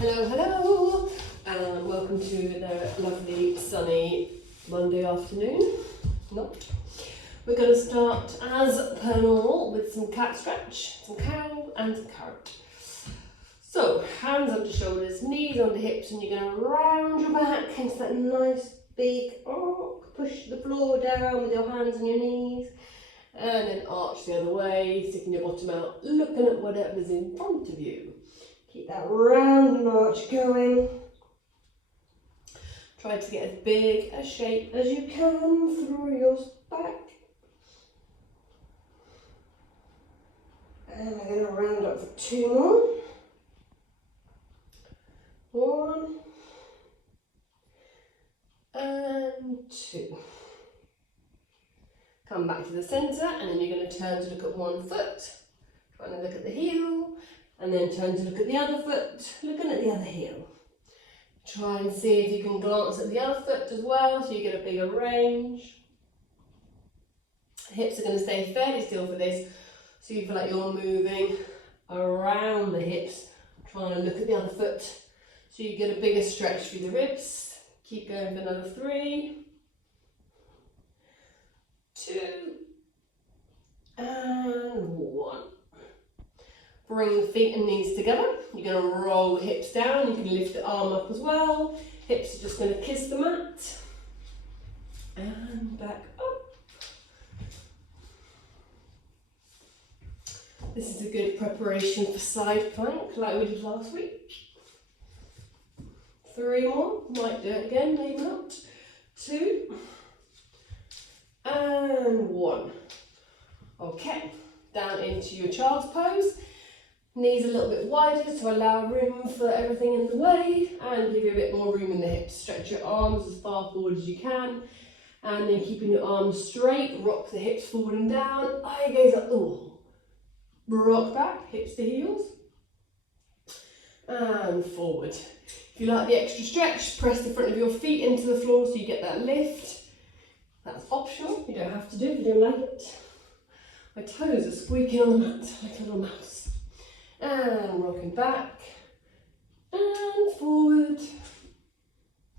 Hello, hello, and welcome to the lovely sunny Monday afternoon. We're going to start as per normal with some cat stretch, some cow and some carrot. So hands up to shoulders, knees onto hips, and you're going to round your back into that nice big arc. Push the floor down with your hands and your knees, and then arch the other way, sticking your bottom out, looking at whatever's in front of you. Keep that round and arch going. Try to get as big a shape as you can through your back. And we're going to round up for 2 more. 1 and 2. Come back to the centre, and then you're going to turn to look at one foot. Trying to look at the heel. And then turn to look at the other foot, looking at the other heel. Try and see if you can glance at the other foot as well, so you get a bigger range. The hips are going to stay fairly still for this, so you feel like you're moving around the hips, trying to look at the other foot, so you get a bigger stretch through the ribs. Keep going for another 3, 2, and 1. Bring the feet and knees together. You're going to roll the hips down. You can lift the arm up as well. Hips are just going to kiss the mat. And back up. This is a good preparation for side plank like we did last week. 3 more. Might do it again, maybe not. 2. And 1. Okay. Down into your child's pose. Knees a little bit wider to allow room for everything in the way and give you a bit more room in the hips. Stretch your arms as far forward as you can, and then keeping your arms straight, rock the hips forward and down, eye gaze up, rock back, hips to heels, and forward. If you like the extra stretch, press the front of your feet into the floor so you get that lift. That's optional, you don't have to do it if you don't like it. My toes are squeaking on the mat like a little mouse. And rocking back, and forward,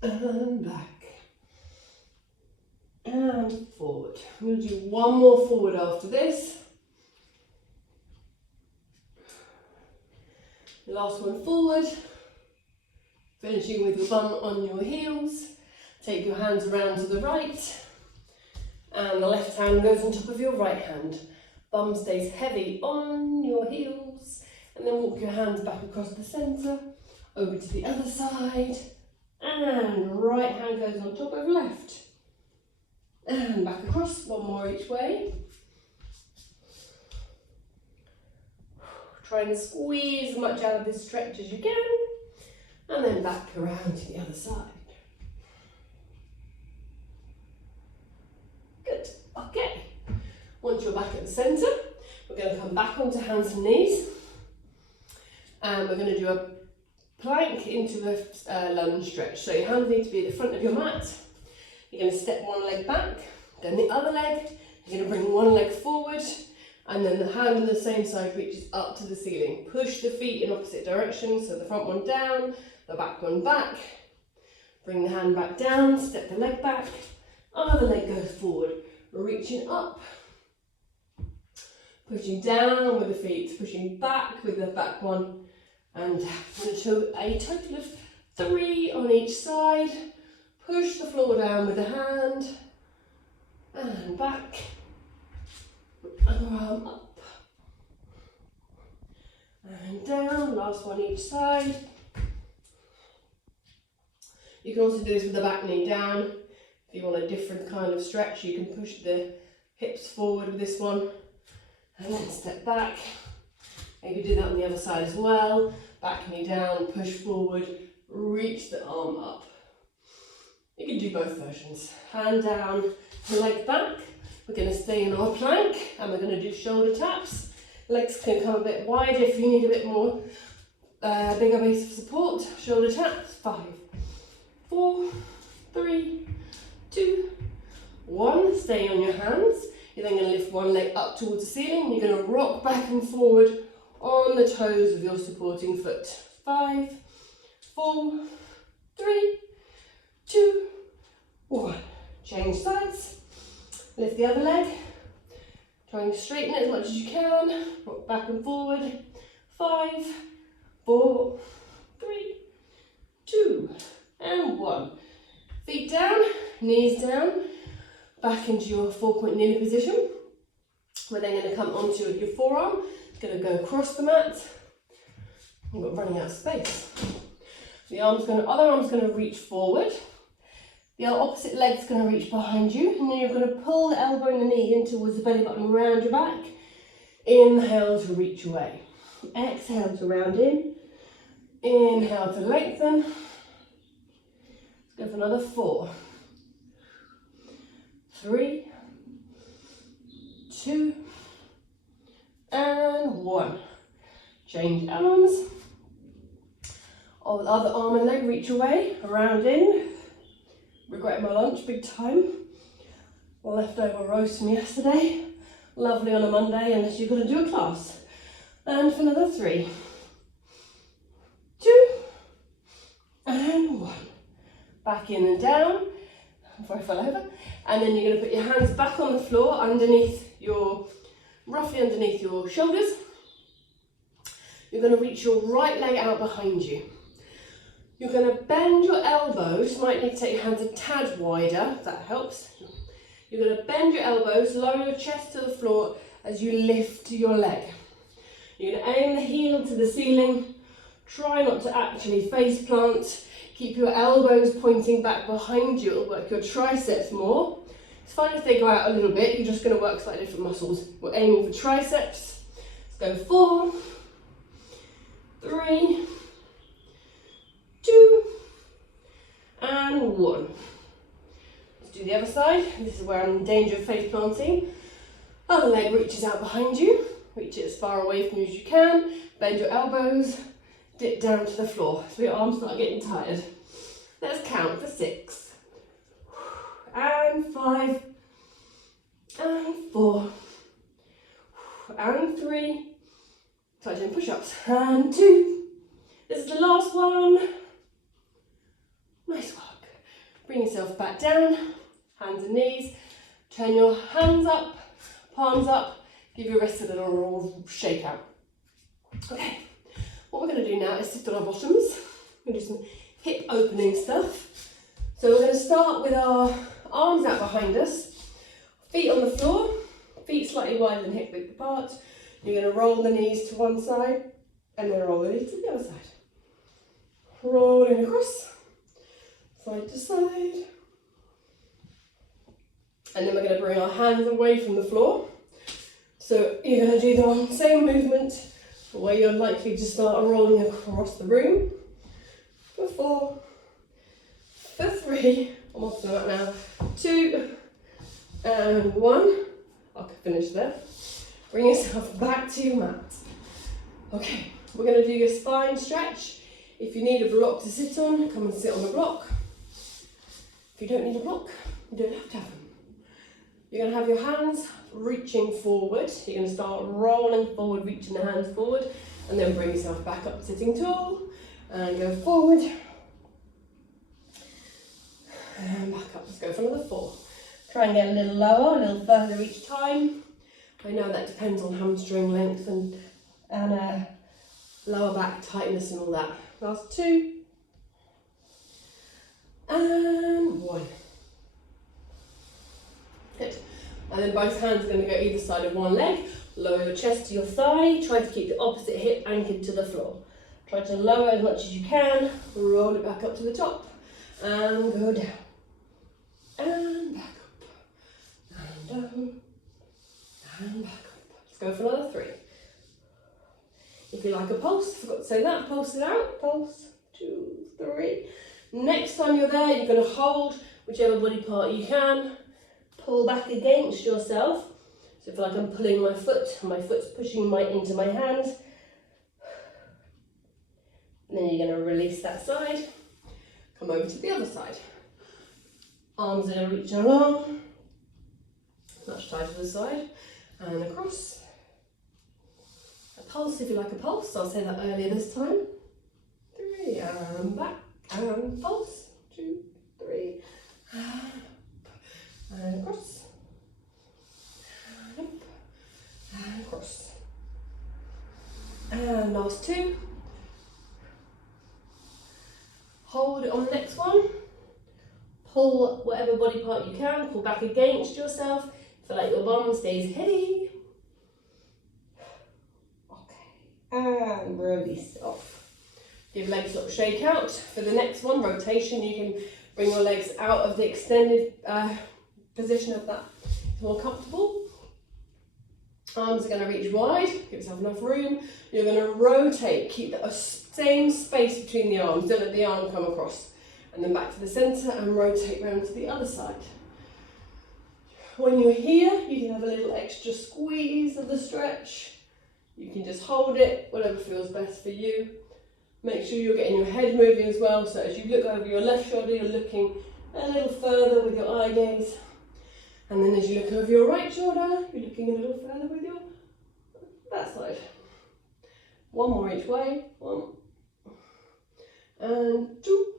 and back, and forward. I'm going to do 1 more forward after this. The last one forward, finishing with your bum on your heels. Take your hands around to the right, and the left hand goes on top of your right hand. Bum stays heavy on your heels. And then walk your hands back across the centre, over to the other side, and right hand goes on top of left. And back across, 1 more each way. Try and squeeze as much out of this stretch as you can, and then back around to the other side. Good, okay. Once you're back at the centre, we're going to come back onto hands and knees. And we're going to do a plank into a lunge stretch. So your hands need to be at the front of your mat. You're going to step one leg back, then the other leg. You're going to bring one leg forward, and then the hand on the same side reaches up to the ceiling. Push the feet in opposite directions, so the front one down, the back one back. Bring the hand back down, step the leg back, other leg goes forward, reaching up. Pushing down with the feet, pushing back with the back one. And I'm going to do a total of 3 on each side. Push the floor down with the hand, and back, other arm up, and down, last one each side. You can also do this with the back knee down. If you want a different kind of stretch, you can push the hips forward with this one, and then step back. Maybe do that on the other side as well. Back knee down, push forward, reach the arm up. You can do both versions. Hand down, leg back. We're going to stay in our plank, and we're going to do shoulder taps. Legs can come a bit wider if you need a bit more bigger base of support. Shoulder taps, 5, 4, 3, 2, 1. Stay on your hands. You're then going to lift one leg up towards the ceiling. You're going to rock back and forward on the toes of your supporting foot. 5, 4, 3, 2, 1. Change sides. Lift the other leg. Try and straighten it as much as you can. Rock back and forward. 5, 4, 3, 2, and 1. Feet down, knees down, back into your 4-point kneeling position. We're then going to come onto your forearm. It's going to go across the mat. You've got running out of space. The other arm's going to reach forward. The opposite leg's going to reach behind you, and then you're going to pull the elbow and the knee in towards the belly button around your back. Inhale to reach away. Exhale to round in. Inhale to lengthen. Let's go for another 4, 3, 2, and 1. Change arms. Oh, the other arm and leg reach away, round in. Regret my lunch big time. Leftover roast from yesterday. Lovely on a Monday unless you're going to do a class. And for another 3, 2, and 1. Back in and down before I fell over. And then you're going to put your hands back on the floor roughly underneath your shoulders. You're going to reach your right leg out behind you. You're going to bend your elbows. You might need to take your hands a tad wider, if that helps. You're going to bend your elbows, lower your chest to the floor as you lift your leg. You're going to aim the heel to the ceiling. Try not to actually face plant. Keep your elbows pointing back behind you. It'll work your triceps more. It's fine if they go out a little bit. You're just going to work slightly different muscles. We're aiming for triceps. Let's go 4, 3, 2, and 1. Let's do the other side. This is where I'm in danger of face planting. Other leg reaches out behind you. Reach it as far away from you as you can. Bend your elbows. Dip down to the floor so your arms start getting tired. Let's count for 6, and 5, and 4, and 3. Start doing push-ups. And 2. This is the last one. Nice work. Bring yourself back down. Hands and knees. Turn your hands up, palms up. Give your wrists a little shake out. Okay. What we're going to do now is sit on our bottoms. We're going to do some hip opening stuff. So we're going to start with our arms out behind us, feet on the floor, feet slightly wider than hip width apart. You're going to roll the knees to one side and then roll the knees to the other side. Rolling across, side to side. And then we're going to bring our hands away from the floor. So you're going to do the same movement where you're likely to start rolling across the room. For 4, for 3, I'm off the mat now, 2, and 1. I can finish there. Bring yourself back to your mat. Okay, we're going to do your spine stretch. If you need a block to sit on, come and sit on the block. If you don't need a block, you don't have to have them. You're going to have your hands reaching forward. You're going to start rolling forward, reaching the hands forward, and then bring yourself back up sitting tall, and go forward, and back up. Let's go for another 4. Try and get a little lower, a little further each time. I know that depends on hamstring length and lower back tightness and all that. Last 2, and 1. Good. And then both hands are going to go either side of one leg. Lower your chest to your thigh. Try to keep the opposite hip anchored to the floor. Try to lower as much as you can. Roll it back up to the top. And go down. And back up. And down. And back up. Let's go for another 3. If you like a pulse, forgot to say that, pulse it out. Pulse, 2, 3. Next time you're there, you're going to hold whichever body part you can. Pull back against yourself. So I feel like I'm pulling my foot, and my foot's pushing into my hand. And then you're going to release that side. Come over to the other side. Arms are reaching along. Much tighter to the side. And across. A pulse if you like a pulse. I'll say that earlier this time. 3. 3, and back, and pulse, 2, 3, and across, and up, and across. And last 2. Hold it on the next one. Pull whatever body part you can, pull back against yourself. Feel like your bum stays heavy. Okay, and release it off. Give legs a little shake out. For the next one, rotation, you can bring your legs out of the extended position of that. It's more comfortable. Arms are going to reach wide, give yourself enough room. You're going to rotate, keep the same space between the arms, don't let the arm come across. And then back to the centre and rotate round to the other side. When you're here, you can have a little extra squeeze of the stretch. You can just hold it, whatever feels best for you. Make sure you're getting your head moving as well, so as you look over your left shoulder, you're looking a little further with your eye gaze. And then as you look over your right shoulder, you're looking a little further with your that side. 1 more each way. 1 and 2.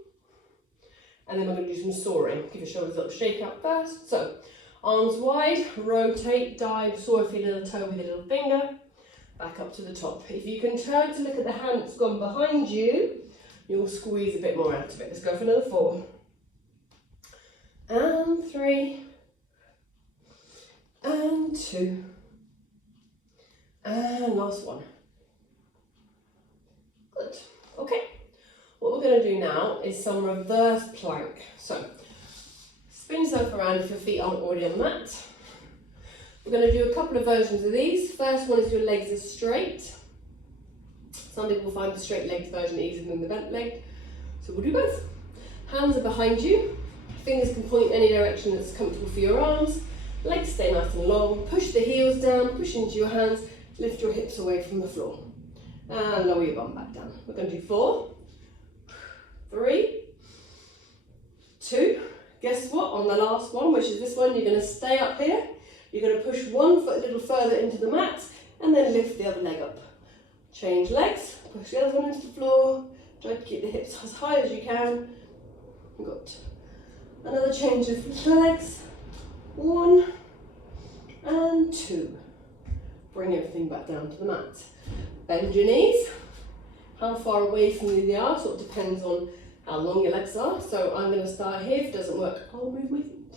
And then we're going to do some soaring. Give your shoulders a little shake out first. So, arms wide, rotate, dive, soar with your little toe with your little finger. Back up to the top. If you can turn to look at the hand that's gone behind you, you'll squeeze a bit more out of it. Let's go for another 4. And 3. And 2. And last 1. Good. Okay. What we're going to do now is some reverse plank. So, spin yourself around if your feet aren't already on the mat. We're going to do a couple of versions of these. First one is your legs are straight. Some people find the straight legs version easier than the bent leg. So we'll do both. Hands are behind you. Fingers can point any direction that's comfortable for your arms. Legs stay nice and long. Push the heels down, push into your hands. Lift your hips away from the floor. And lower your bum back down. We're going to do 4, 3, 2. Guess what? On the last one, which is this one, you're going to stay up here. You're going to push one foot a little further into the mat and then lift the other leg up. Change legs, push the other one into the floor. Try to keep the hips as high as you can. We've got another change of legs. 1 and 2. Bring everything back down to the mat. Bend your knees. How far away from you they are sort of depends on how long your legs are. So I'm going to start here. If it doesn't work, I'll move my feet.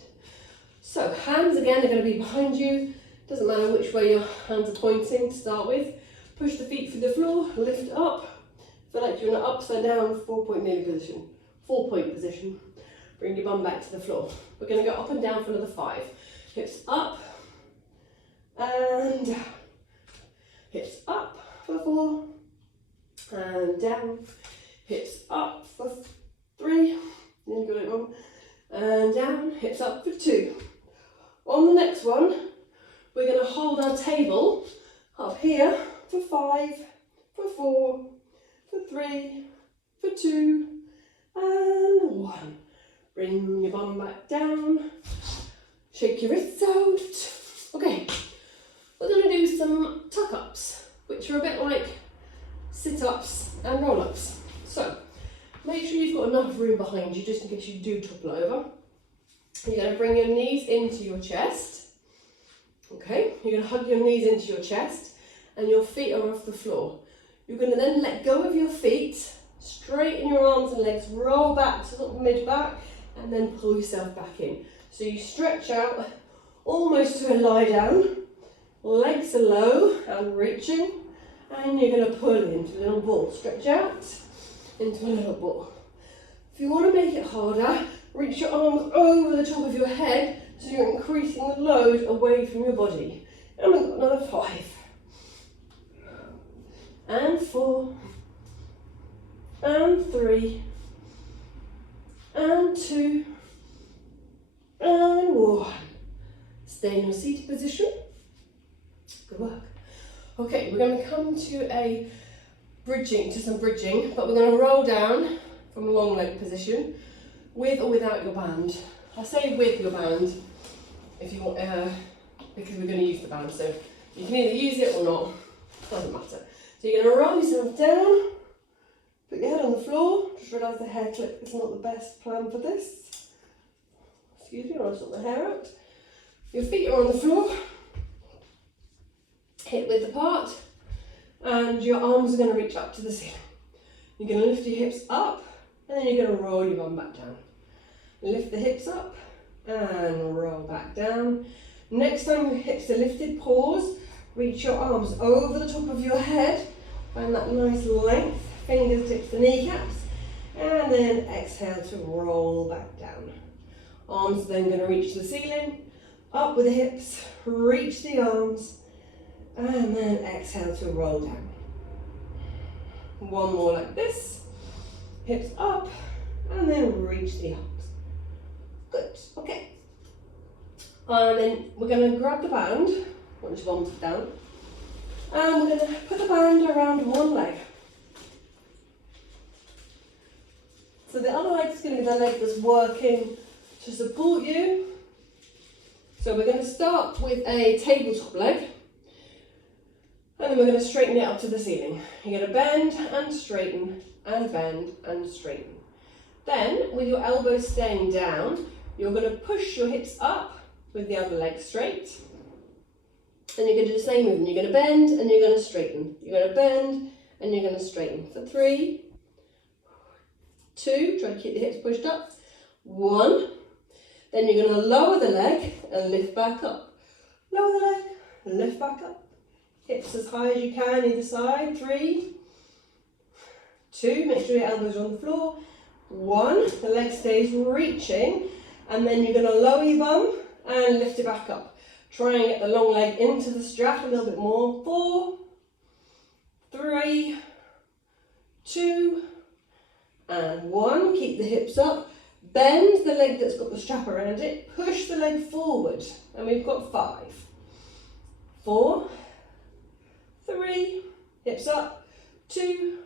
So hands again are going to be behind you. Doesn't matter which way your hands are pointing to start with. Push the feet through the floor, lift up. Feel like you're in an upside down 4-point kneeling position. 4-point position. Bring your bum back to the floor. We're going to go up and down for another 5. Hips up and down. Hips up for 4 and down. Hips up for 3. Nearly got it wrong. And down. Hips up for 2. On the next one, we're going to hold our table up here for 5, for 4, for 3, for 2, and 1. Bring your bum back down. Shake your wrists out. Okay, we're going to do some tuck-ups, which are a bit like sit-ups and roll-ups. So, make sure you've got enough room behind you just in case you do topple over. You're going to bring your knees into your chest. Okay, you're going to hug your knees into your chest and your feet are off the floor. You're going to then let go of your feet, straighten your arms and legs, roll back to sort of mid-back and then pull yourself back in. So you stretch out almost to a lie down, legs are low and reaching, and you're going to pull into a little ball. Stretch out into a little ball. If you want to make it harder, reach your arms over the top of your head so you're increasing the load away from your body. And we've got another 5. And 4. And 3. And 2. And 1. Stay in your seated position. Good work. Okay, we're going to come to some bridging, but we're going to roll down from a long leg position with or without your band. I say with your band if you want, because we're going to use the band, so you can either use it or not, doesn't matter. So you're going to roll yourself down, put your head on the floor, just realised the hair clip is not the best plan for this. Excuse me, I'll sort the hair out. Your feet are on the floor, hip width apart, and your arms are going to reach up to the ceiling. You're going to lift your hips up, and then you're going to roll your bum back down. Lift the hips up, and roll back down. Next time your hips are lifted, pause, reach your arms over the top of your head, find that nice length, fingers tip the kneecaps, and then exhale to roll back down. Arms are then going to reach the ceiling, up with the hips, reach the arms, and then exhale to roll down. One more like this, hips up, and then reach the arms. Good, okay. And then we're going to grab the band, once your arms down, and we're going to put the band around one leg. So the other leg is going to be the leg that's working to support you. So we're going to start with a tabletop leg, and then we're going to straighten it up to the ceiling. You're going to bend and straighten, and bend and straighten. Then, with your elbows staying down, you're going to push your hips up with the other leg straight. And you're going to do the same movement. You're going to bend and you're going to straighten. You're going to bend and you're going to straighten. For 3, 2, try to keep the hips pushed up. 1. Then you're going to lower the leg and lift back up. Lower the leg and lift back up. Hips as high as you can either side. 3, 2, make sure your elbows are on the floor. 1, the leg stays reaching, and then you're going to lower your bum and lift it back up. Try and get the long leg into the strap a little bit more. 4, 3, 2, and 1. Keep the hips up. Bend the leg that's got the strap around it. Push the leg forward. And we've got 5, 4, 3, hips up, 2,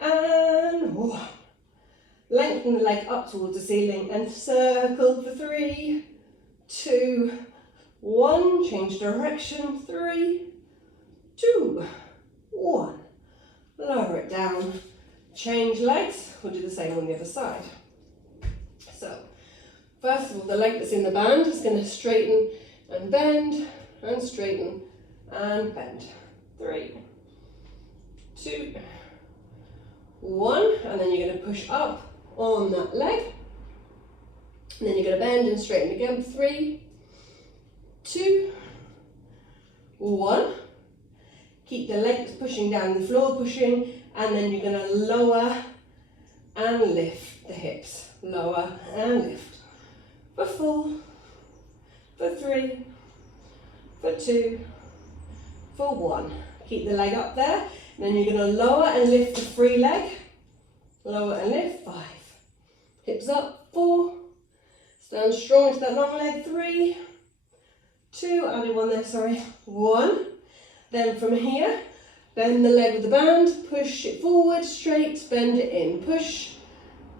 and 1. Lengthen the leg up towards the ceiling and circle for 3, 2, 1. Change direction. 3, 2, 1. Lower it down. Change legs. We'll do the same on the other side. So, first of all, the leg that's in the band is going to straighten and bend, and straighten and bend. 3, 2, 1, and then you're going to push up on that leg. And then you're going to bend and straighten again. 3, 2, 1. Keep the leg that's pushing down the floor pushing, and then you're going to lower and lift the hips. Lower and lift. For 4, for 3, for 2, for 1. Keep the leg up there. And then you're going to lower and lift the free leg. Lower and lift. 5. Hips up. 4. Stand strong into that long leg. 3, 2. Added 1 there, sorry. 1. Then from here, bend the leg with the band. Push it forward, straight. Bend it in. Push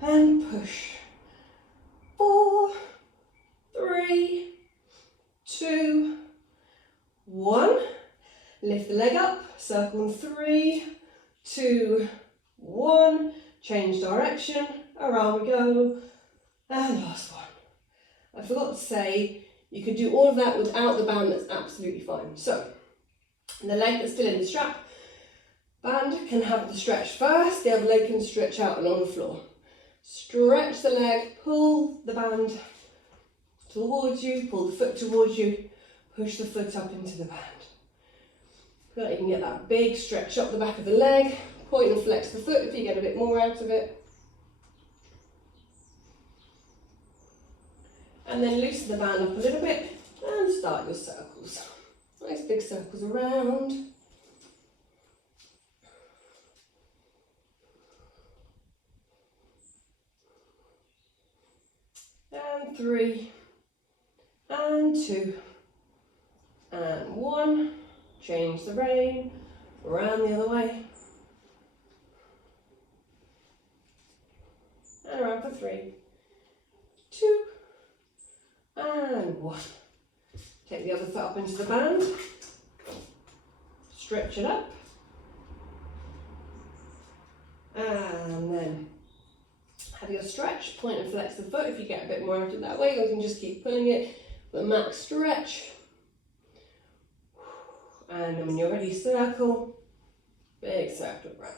and push. 4, 3, 2, 1. Lift the leg up, circle in 3, 2, 1. Change direction, around we go. And last one. I forgot to say, you could do all of that without the band, that's absolutely fine. So, the leg that's still in the strap, band can have the stretch first, the other leg can stretch out along the floor. Stretch the leg, pull the band towards you, pull the foot towards you, push the foot up into the band. So that you can get that big stretch up the back of the leg, point and flex the foot if you get a bit more out of it. And then loosen the band up a little bit and start your circles. Nice big circles around. And 3, and 2, and 1. Change the rein, around the other way. And around for 3, 2, and 1. Take the other foot up into the band. Stretch it up. And then stretch, point and flex the foot if you get a bit more out of that way, or you can just keep pulling it, the max stretch. And then when you're ready, circle, big circle round.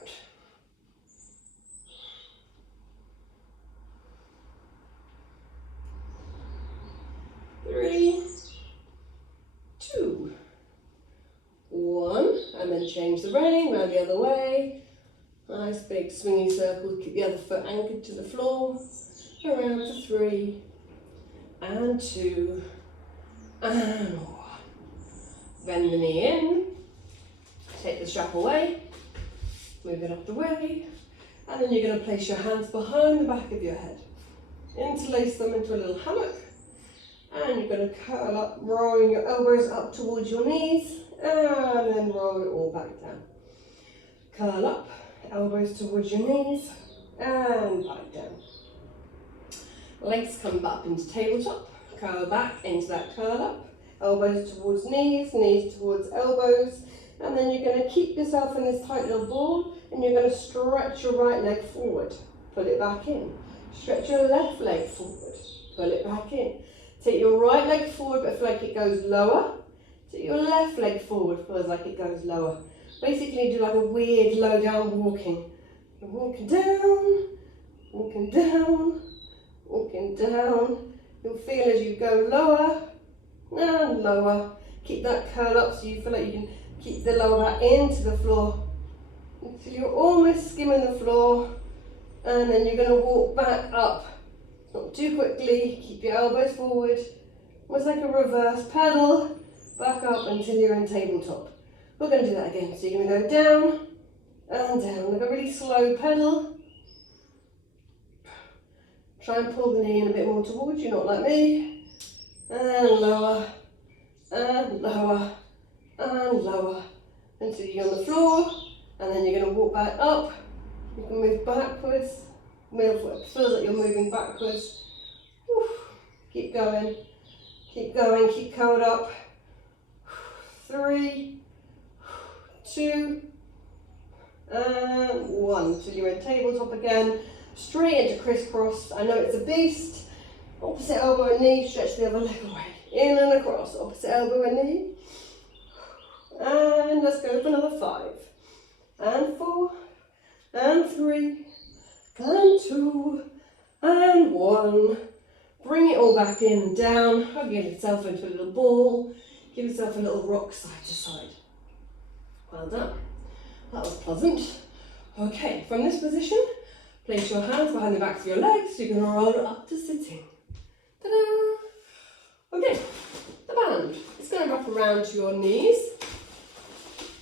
Three, two, one, and then change the rein, round the other way. Nice big swingy circle, keep the other foot anchored to the floor. Around for 3, and 2, and 1. Bend the knee in, take the strap away, move it up the way, and then you're going to place your hands behind the back of your head. Interlace them into a little hammock, and you're going to curl up, rolling your elbows up towards your knees, and then roll it all back down. Curl up, elbows towards your knees, and back down. Legs come up into tabletop, curl back into that curl up, elbows towards knees, knees towards elbows, and then you're going to keep yourself in this tight little ball, and you're going to stretch your right leg forward, pull it back in, stretch your left leg forward, pull it back in. Take your right leg forward but feel like it goes lower, take your left leg forward, feels like it goes lower. Basically do like a weird low down walking. You're walking down, walking down, walking down. You'll feel as you go lower and lower. Keep that curl up so you feel like you can keep the lower back into the floor until you're almost skimming the floor, and then you're going to walk back up. Not too quickly, keep your elbows forward, almost like a reverse pedal, back up until you're in tabletop. We're going to do that again, so you're going to go down and down, like a really slow pedal. Try and pull the knee in a bit more towards you, not like me. And lower, and lower, and lower, until you're on the floor, and then you're going to walk back up. You can move backwards, it feels like you're moving backwards. Whew. Keep going, keep curled up. 3, 2, and 1. So you're in tabletop again, straight into crisscross. I know it's a beast. Opposite elbow and knee, stretch the other leg away. In and across, opposite elbow and knee. And let's go for another 5, and 4, and 3, and 2, and 1. Bring it all back in and down. Hug yourself into a little ball. Give yourself a little rock side to side. Well done. That was pleasant. Okay, from this position, place your hands behind the backs of your legs. You're going to roll up to sitting. Ta-da! Okay, the band. It's going to wrap around to your knees.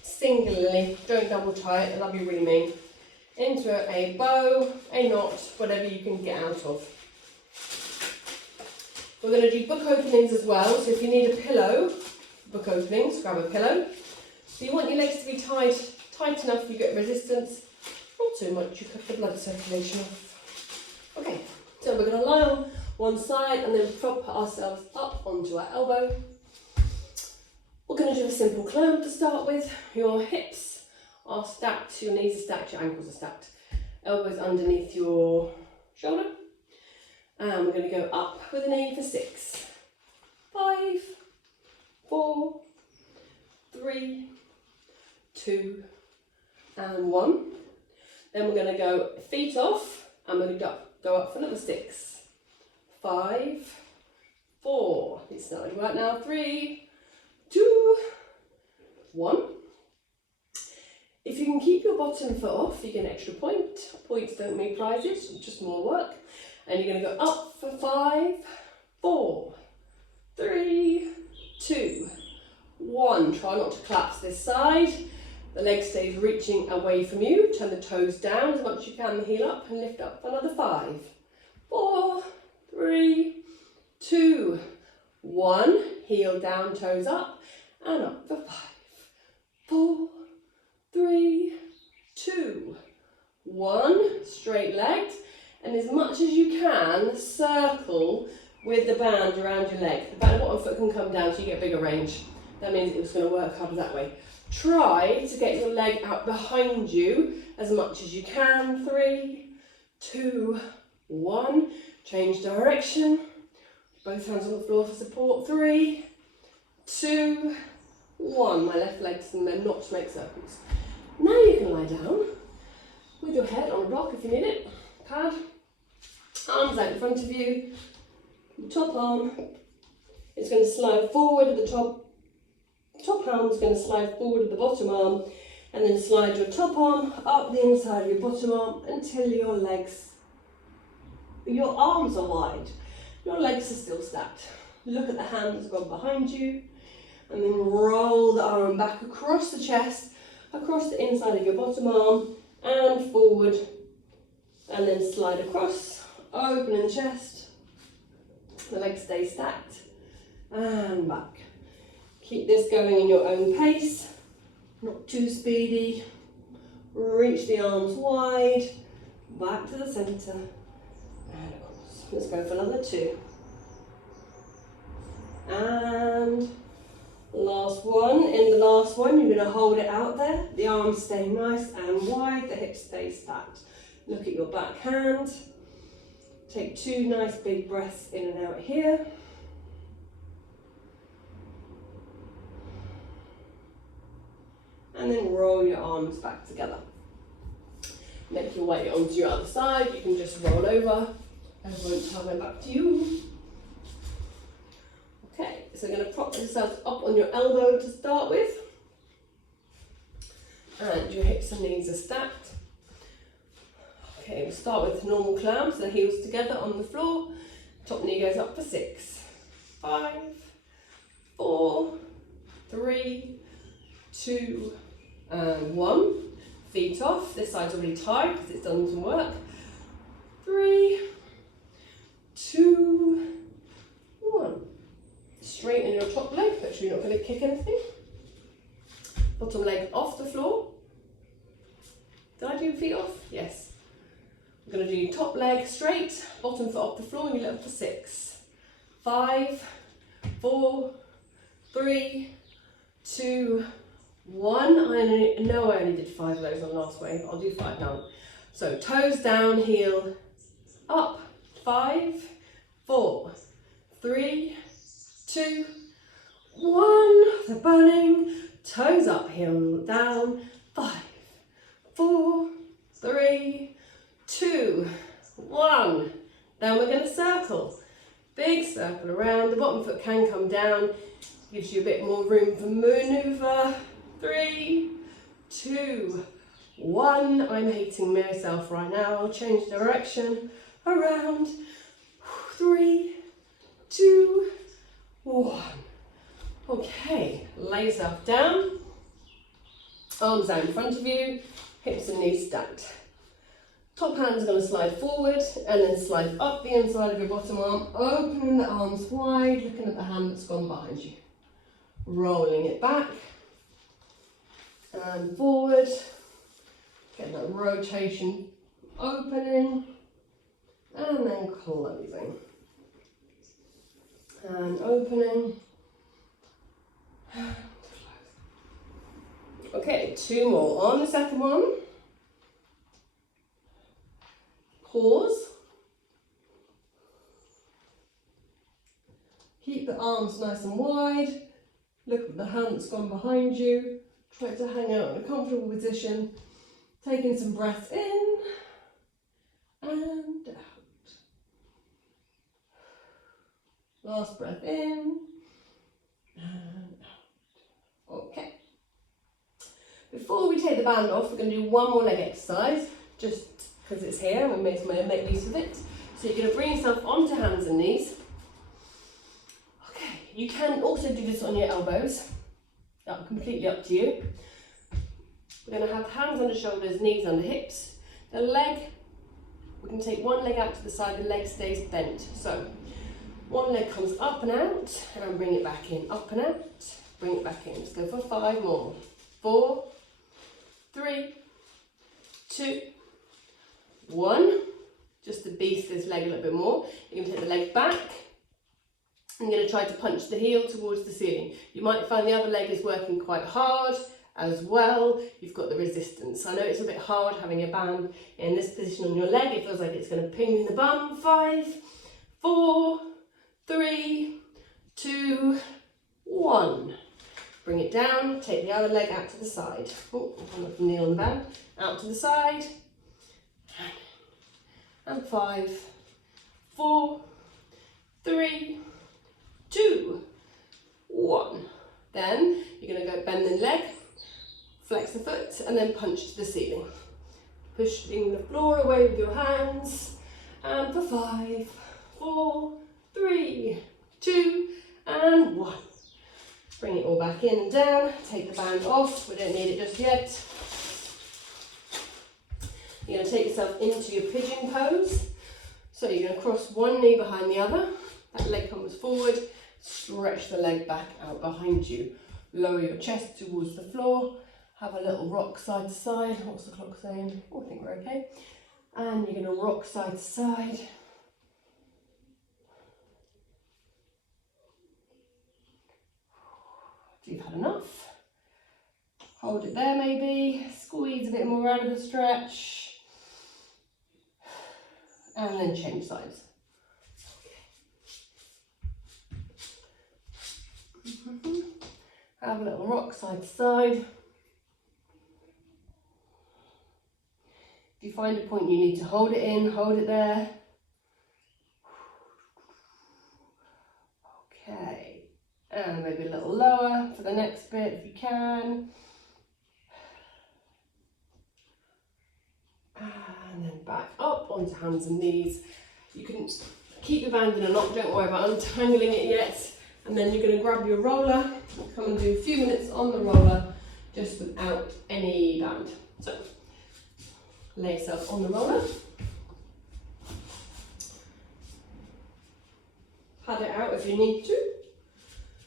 Singularly, don't double tie it, that'll be really mean. Into a bow, a knot, whatever you can get out of. We're going to do book openings as well, so if you need a pillow, book openings, grab a pillow. So you want your legs to be tight enough you get resistance, not too much, you cut the blood circulation off. Okay, so we're going to lie on one side and then prop ourselves up onto our elbow. We're going to do a simple climb to start with. Your hips are stacked, your knees are stacked, your ankles are stacked. Elbows underneath your shoulder. And we're going to go up with a knee for 6, 5, 4, 3, 2, and 1. Then we're going to go feet off, and we're going to go up for another 6, 5, 4. It's starting right now. 3, 2, 1. If you can keep your bottom foot off, you get an extra point. Points don't make prizes, just more work. And you're going to go up for 5, 4, 3, 2, 1. Try not to collapse this side. The leg stays reaching away from you. Turn the toes down as much as you can, the heel up, and lift up for another 5, 4, 3, 2, 1. Heel down, toes up, and up for 5, 4, 3, 2, 1. Straight legs. And as much as you can, circle with the band around your leg. The bottom foot can come down so you get bigger range. That means it's going to work harder that way. Try to get your leg out behind you as much as you can. 3, 2, 1, change direction, both hands on the floor for support, 3, 2, 1. My left leg's and then not to make circles. Now you can lie down with your head on a block if you need it, pad, arms out in front of you, top arm is going to slide forward with the top arm is going to slide forward with the bottom arm, and then slide your top arm up the inside of your bottom arm until your arms are wide. Your legs are still stacked. Look at the hand that's gone behind you, and then roll the arm back across the chest, across the inside of your bottom arm, and forward, and then slide across, opening the chest, the legs stay stacked, and back. Keep this going in your own pace, not too speedy. Reach the arms wide, back to the centre, and across. Let's go for another 2. And last one. In the last one, you're going to hold it out there. The arms stay nice and wide, the hips stay stacked. Look at your back hand. Take 2 nice big breaths in and out here. And then roll your arms back together. Make your way onto your other side. You can just roll over. I won't come back to you. Okay, so you're going to prop yourself up on your elbow to start with. And your hips and knees are stacked. Okay, we'll start with normal clown, so the heels together on the floor. Top knee goes up for 6, 5, 4, 3, 2, and 1. Feet off. This side's already tied because it's done some work. 3, 2, 1. Straighten your top leg. Make sure you're not going to kick anything. Bottom leg off the floor. Did I do feet off? Yes. We're going to do top leg straight, bottom foot off the floor, and you lift up for 6, 5, 4, 3, 2, 1. I know I only did 5 of those on the last wave. I'll do 5 now. So toes down, heel up. 5, 4, 3, 2, 1. So burning. Toes up, heel down. 5, 4, 3, 2, 1. Then we're going to circle. Big circle around. The bottom foot can come down. Gives you a bit more room for maneuver. 3, 2, 1. I'm hating myself right now. I'll change direction. Around. 3, 2, 1. Okay, lay yourself down. Arms out in front of you. Hips and knees stacked. Top hand's going to slide forward and then slide up the inside of your bottom arm, opening the arms wide, looking at the hand that's gone behind you. Rolling it back and forward, getting that rotation, opening and then closing. And opening. Okay, 2 more. On the second one, pause. Keep the arms nice and wide. Look at the hand that's gone behind you. Try to hang out in a comfortable position. Taking some breaths in and out. Last breath in and out. Okay. Before we take the band off, we're going to do one more leg exercise, just because it's here and we may make use of it. So you're going to bring yourself onto hands and knees. Okay, you can also do this on your elbows. That's completely up to you. We're going to have hands under shoulders, knees under hips. The leg, we can take one leg out to the side, the leg stays bent. So one leg comes up and out, and bring it back in, up and out, bring it back in. Let's go for 5 more. 4, 3, 2, 1. Just to beast this leg a little bit more. You're going to take the leg back. And you're going to try to punch the heel towards the ceiling. You might find the other leg is working quite hard as well, you've got the resistance. I know it's a bit hard having a band in this position on your leg. It feels like it's going to ping in the bum. 5, 4, 3, 2, 1. Bring it down, take the other leg out to the side. Oh, I'm not knee on the band. Out to the side. And 5, 4, 3, 2, 1. Then you're going to go bend the leg, flex the foot, and then punch to the ceiling. Pushing the floor away with your hands. And for 5, 4, 3, 2, and 1. Bring it all back in and down. Take the band off. We don't need it just yet. You're going to take yourself into your pigeon pose. So you're going to cross one knee behind the other. That leg comes forward. Stretch the leg back out behind you. Lower your chest towards the floor. Have a little rock side to side. What's the clock saying? Oh, I think we're okay. And you're going to rock side to side. If you've had enough, hold it there maybe. Squeeze a bit more out of the stretch. And then change sides. Have a little rock side to side. If you find a point you need to hold it in, hold it there. Okay, and maybe a little lower for the next bit if you can. And then back up onto hands and knees. You can keep the band in a knot, don't worry about untangling it yet. And then you're going to grab your roller and come and do a few minutes on the roller just without any band. So, lay yourself on the roller. Pad it out if you need to.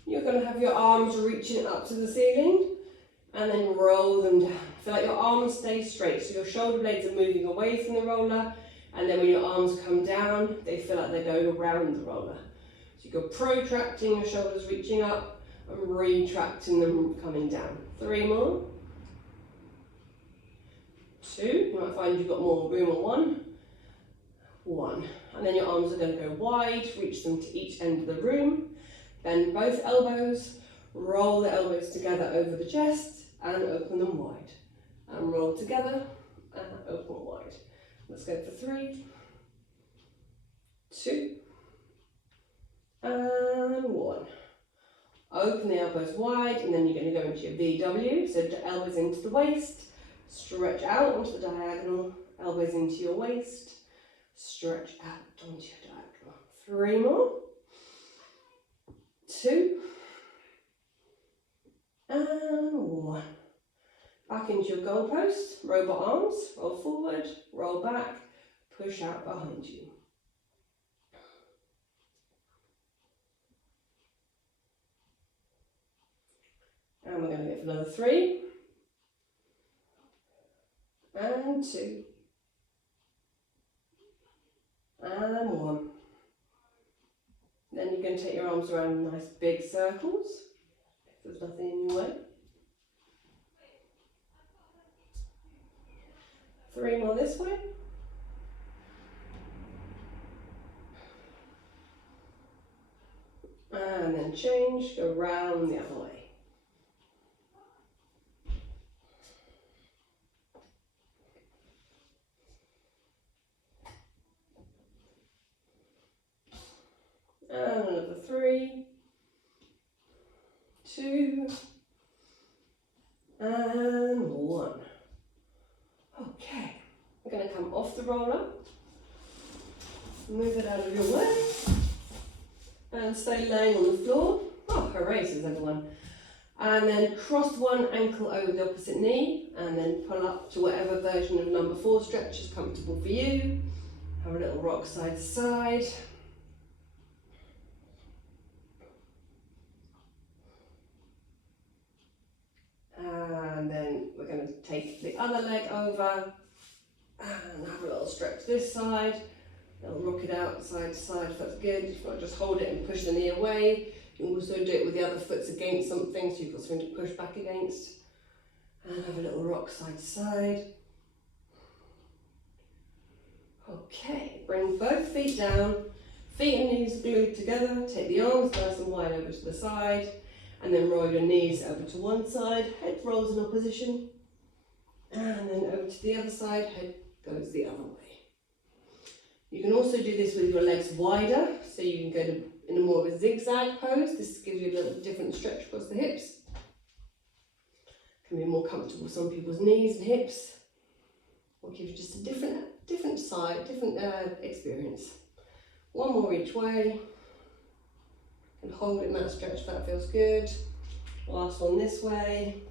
You're going to have your arms reaching up to the ceiling and then roll them down. Feel like your arms stay straight, so your shoulder blades are moving away from the roller, and then when your arms come down, they feel like they're going around the roller. So you're protracting your shoulders, reaching up, and retracting them coming down. 3 more. 2. You might find you've got more room on 1. And then your arms are going to go wide, reach them to each end of the room. Bend both elbows, roll the elbows together over the chest, and open them wide. And roll together, and open wide. Let's go for 3, 2, and 1. Open the elbows wide, and then you're going to go into your VW, so the elbows into the waist, stretch out onto the diagonal, elbows into your waist, stretch out onto your diagonal. 3 more, 2, and 1. Back into your goalpost, robot arms, roll forward, roll back, push out behind you. And we're going to go for another 3, and 2, and 1. Then you're going to take your arms around nice big circles, if there's nothing in your way. 3 more this way. And then change, go round the other way. And another 3, 2, and 1. Okay, we're going to come off the roller, move it out of your way, and stay laying on the floor. Oh, hooray, says everyone. And then cross one ankle over the opposite knee, and then pull up to whatever version of number 4 stretch is comfortable for you. Have a little rock side to side. And then we're going to take the other leg over and have a little stretch this side. I'll rock it out side to side if that's good. If not, just hold it and push the knee away. You can also do it with the other foot's against something, so you've got something to push back against. And have a little rock side to side. Okay, bring both feet down, feet and knees glued together, take the arms nice and wide over to the side, and then roll your knees over to one side, head rolls in opposition, and then over to the other side, head goes the other way. You can also do this with your legs wider, so you can go to, in a more of a zigzag pose. This gives you a little different stretch across the hips. Can be more comfortable some people's knees and hips, or give you just a different side, different experience. One more each way, and hold in that stretch if that feels good. Last one this way.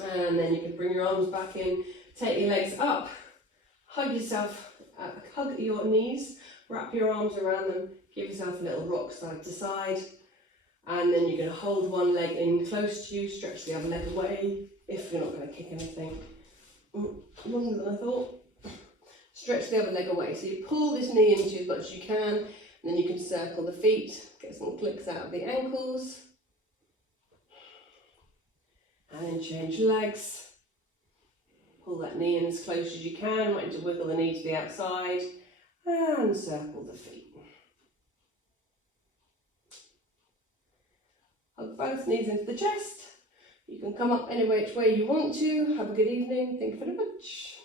And then you can bring your arms back in, take your legs up, hug yourself, hug your knees, wrap your arms around them, give yourself a little rock side to side, and then you're going to hold one leg in close to you, stretch the other leg away, if you're not going to kick anything. Longer than I thought. Stretch the other leg away, so you pull this knee into as much as you can, and then you can circle the feet, get some clicks out of the ankles. And then change legs. Pull that knee in as close as you can, right to wiggle the knee to the outside, and circle the feet. Hug both knees into the chest. You can come up any which way you want to. Have a good evening. Thank you very much.